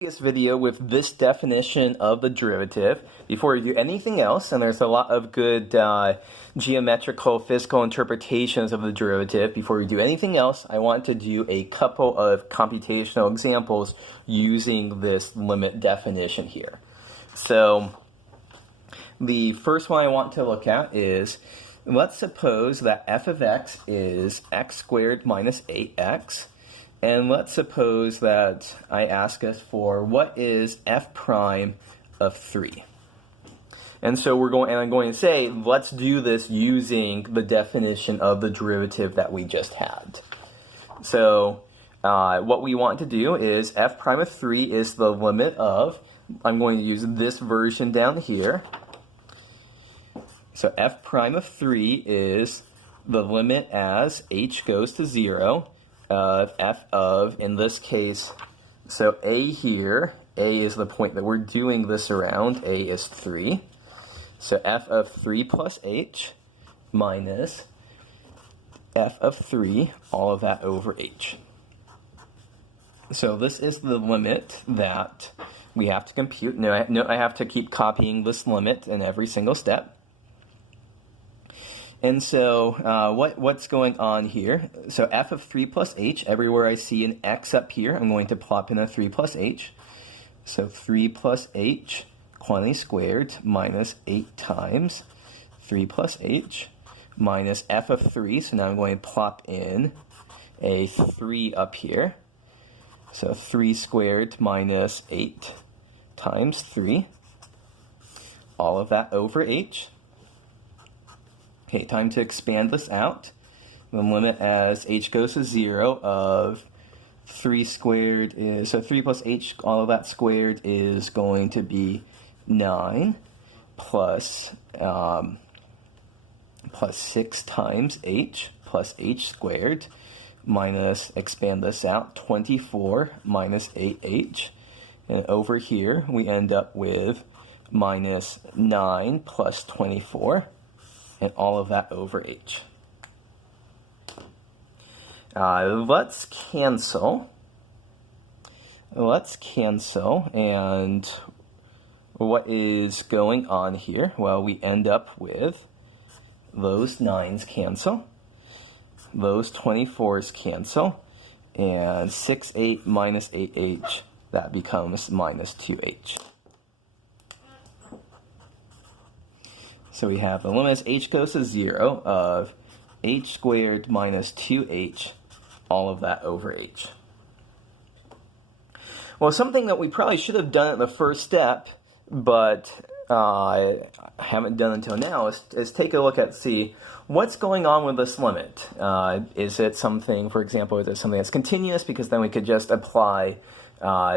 This video with this definition of the derivative before we do anything else, and there's a lot of good geometrical physical interpretations of the derivative. Before we do anything else, I want to do a couple of computational examples using this limit definition here. So the first one I want to look at is, let's suppose that f of x is x squared minus 8x. And let's suppose that I ask us for what is f prime of 3. And so I'm going to say, let's do this using the definition of the derivative that we just had. So what we want to do is f prime of 3 is the limit of, I'm going to use this version down here. So f prime of 3 is the limit as h goes to 0. Of f of, in this case, so a here, a is the point that we're doing this around, a is 3. So f of 3 plus h minus f of 3, all of that over h. So this is the limit that we have to compute. Note I have to keep copying this limit in every single step. And so what's going on here? So f of 3 plus h, everywhere I see an x up here, I'm going to plop in a 3 plus h. So 3 plus h, quantity squared, minus 8 times 3 plus h, minus f of 3. So now I'm going to plop in a 3 up here. So 3 squared minus 8 times 3. All of that over h. Okay, time to expand this out. The limit as h goes to 0 of 3 squared is, so 3 plus h, all of that squared is going to be 9 plus 6 times h plus h squared minus, expand this out, 24 minus 8h. And over here we end up with minus 9 plus 24. And all of that over h. Let's cancel. And what is going on here? Well, we end up with those 9's cancel. Those 24's cancel. And 6, 8 minus 8h, that becomes minus 2h. So we have the limit as h goes to 0 of h squared minus 2h, all of that over h. Well, something that we probably should have done at the first step, but I haven't done until now, is take a look at, see, what's going on with this limit. Is it something, for example, is it something that's continuous? Because then we could just apply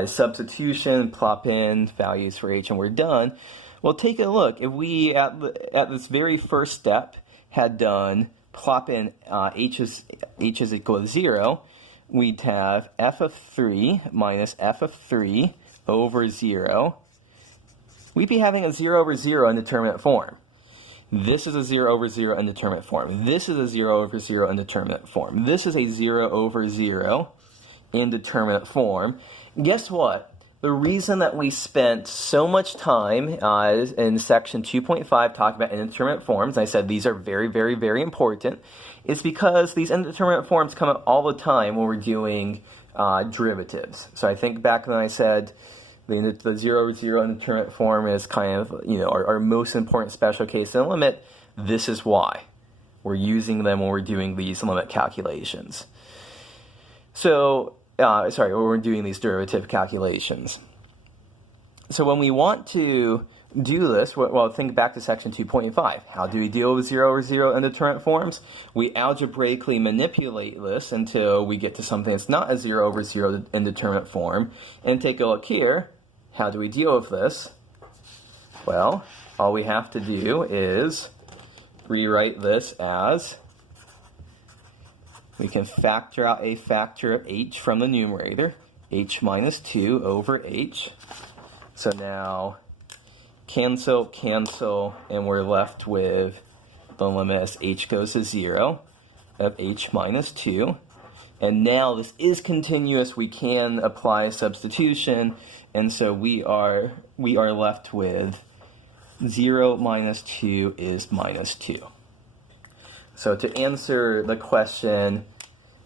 substitution, plop in values for h, and we're done. Well, take a look. If we, at this very first step, had done plop in h is equal to 0, we'd have f of 3 minus f of 3 over 0. We'd be having a 0 over 0 indeterminate form. This is a 0 over 0 indeterminate form. This is a 0 over 0 indeterminate form. This is a 0 over 0 indeterminate form. Guess what? The reason that we spent so much time in section 2.5 talking about indeterminate forms, and I said these are very, very, very important, is because these indeterminate forms come up all the time when we're doing derivatives. So I think back when I said the 0 over 0 indeterminate form is kind of, our most important special case in a limit. This is why. We're using them when we're doing these limit calculations. So when we're doing these derivative calculations. So when we want to do this, well, think back to section 2.5. How do we deal with 0 over 0 indeterminate forms? We algebraically manipulate this until we get to something that's not a 0 over 0 indeterminate form. And take a look here. How do we deal with this? Well, all we have to do is rewrite this as, we can factor out a factor of h from the numerator, h minus 2 over h. So now cancel, cancel, and we're left with the limit as h goes to 0 of h minus 2 And now this is continuous. We can apply substitution, and so we are left with 0 minus 2 is minus 2. So to answer the question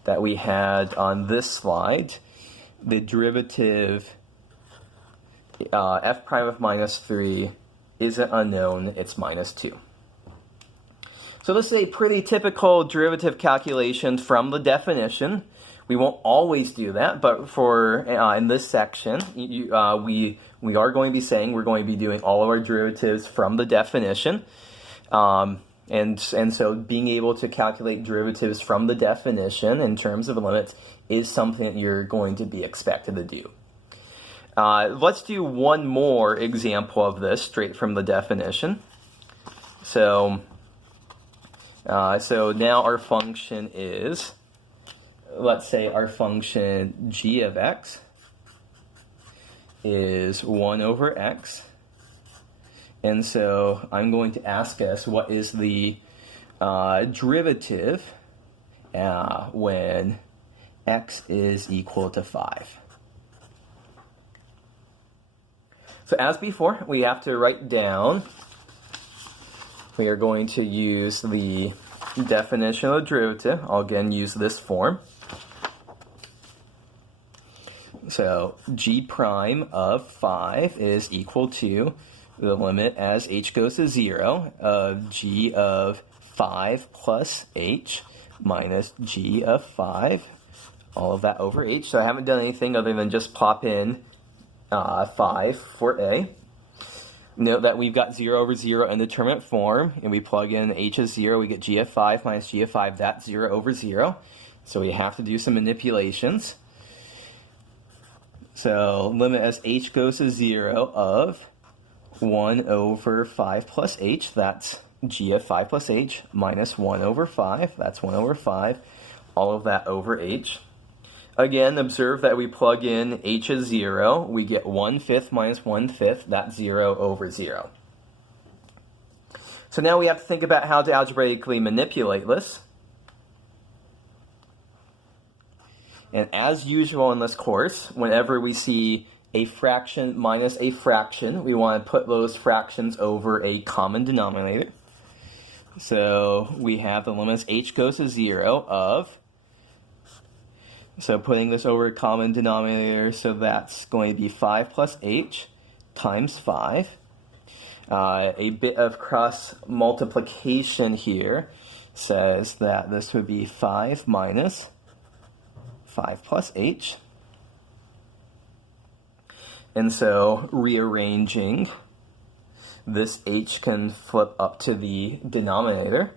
that we had on this slide, the derivative f prime of minus 3 isn't unknown, it's minus 2. So this is a pretty typical derivative calculation from the definition. We won't always do that, but for in this section, we are going to be saying we're going to be doing all of our derivatives from the definition. And so being able to calculate derivatives from the definition in terms of limits is something that you're going to be expected to do. Let's do one more example of this straight from the definition. So now our function is, let's say our function g of x is 1 over x. And so I'm going to ask us what is the derivative when x is equal to 5. So as before, we have to write down, we are going to use the definition of derivative. I'll again use this form. So g prime of 5 is equal to the limit as h goes to 0 of g of 5 plus h minus g of 5, all of that over h. So I haven't done anything other than just plop in 5 for a. Note that we've got 0 over 0 indeterminate form, and we plug in h is 0, we get g of 5 minus g of 5, that's 0 over 0. So we have to do some manipulations. So limit as h goes to 0 of 1 over 5 plus h, that's g of 5 plus h, minus 1 over 5, that's 1 over 5, all of that over h. Again, observe that we plug in h is 0, we get 1/5 minus 1/5, that's 0 over 0. So now we have to think about how to algebraically manipulate this. And as usual in this course, whenever we see a fraction minus a fraction, we want to put those fractions over a common denominator. So we have the limit as h goes to 0 of, so putting this over a common denominator, so that's going to be 5 plus h times 5. A bit of cross multiplication here says that this would be 5 minus 5 plus h. And so rearranging, this h can flip up to the denominator,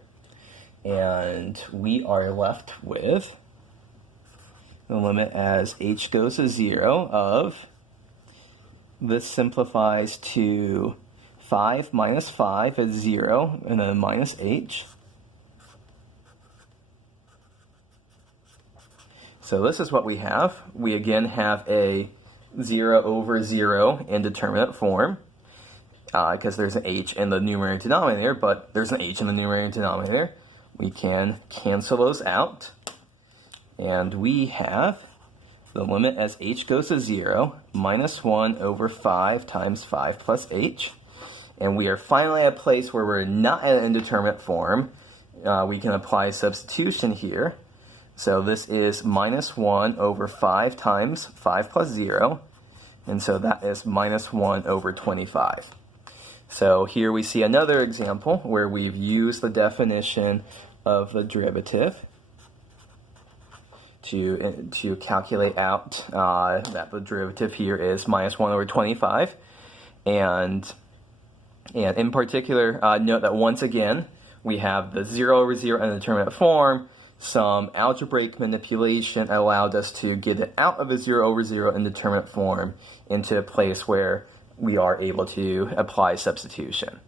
and we are left with the limit as h goes to 0 of, this simplifies to 5 minus 5 is 0, and then minus h. So this is what we have. We again have a 0 over 0 indeterminate form, because there's an h in the numerator and denominator, but there's an h in the numerator and denominator. We can cancel those out, and we have the limit as h goes to 0, minus 1 over 5 times 5 plus h. And we are finally at a place where we're not at an indeterminate form. We can apply substitution here. So this is minus 1 over 5 times 5 plus 0. And so that is minus 1 over 25. So here we see another example where we've used the definition of the derivative to calculate out that the derivative here is minus 1 over 25. And in particular, note that once again, we have the 0 over 0 indeterminate form. Some algebraic manipulation allowed us to get it out of a 0 over 0 indeterminate form into a place where we are able to apply substitution.